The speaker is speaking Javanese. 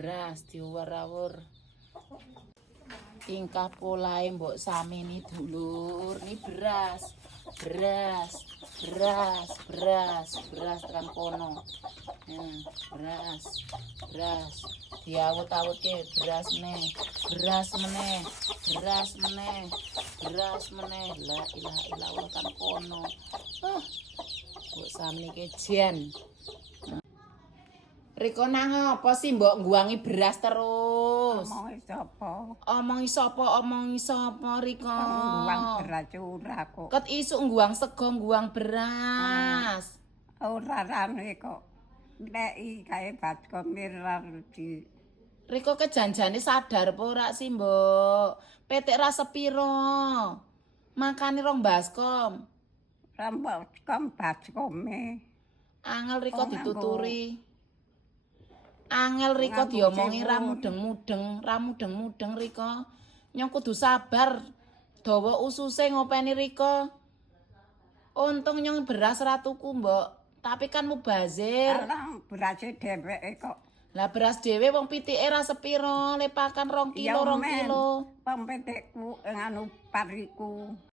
beras diuwer-awur. Tingkah polahe mbok sameni dulur. Ini beras tekan kono. Beras. Diawut-awutke beras meneh. La ilaha illallah tekan kono. Mbok sameni ke jen. Riko nang apa sih mbok ngguwangi beras terus? Omongi sapa Riko? Ngguwang beras ora kok. Ket isuk ngguwang sego ngguwang beras. Ora rame kok. Nek kae baskom mirar di. Riko kejanjane sadar apa ora sih mbok? Petik ra sepiro. Makane rong baskom. Baskome. Angel Riko dituturi. Angel Riko diomongi ra mudeng-mudeng Riko. Nyong kudu sabar. Dawa ususe ngopeni Riko. Untung nyong beras ra tuku, Mbok. Tapi kan mubazir. Alang beras dheweke kok. Lah beras dhewe wong pitike ra sepiro, lepakan 2 kilo. Pempetekku nganu pariku.